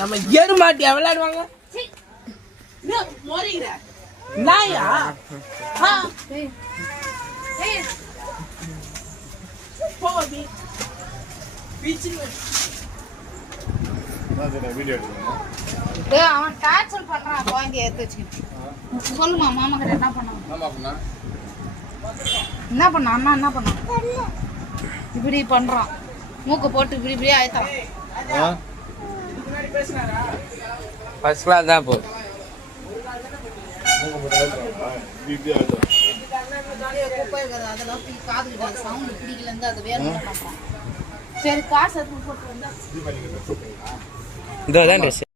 நம்ம எருமாட்டியா விளையாடுவாங்க நாயா அவன் டார்ச்சர் பண்றான் குழந்தைய எடுத்து வச்சு சொல்லுமா மாமா கிட்ட என்ன பண்ணா என்ன பண்ணா அண்ணா என்ன பண்ணா இப்படி பண்றான் மூக்க போட்டு இப்படி இப்படியே ஆயிட்டான் ஃபர்ஸ்ட் கிளாஸ் தான் போ அதெல்லாம் காது சவுண்ட் பிடிக்கல இருந்து அதை வேற பண்றான் சரி காசு எடுத்து போட்டு வந்தா இதோ தான் ட்ரெஸ்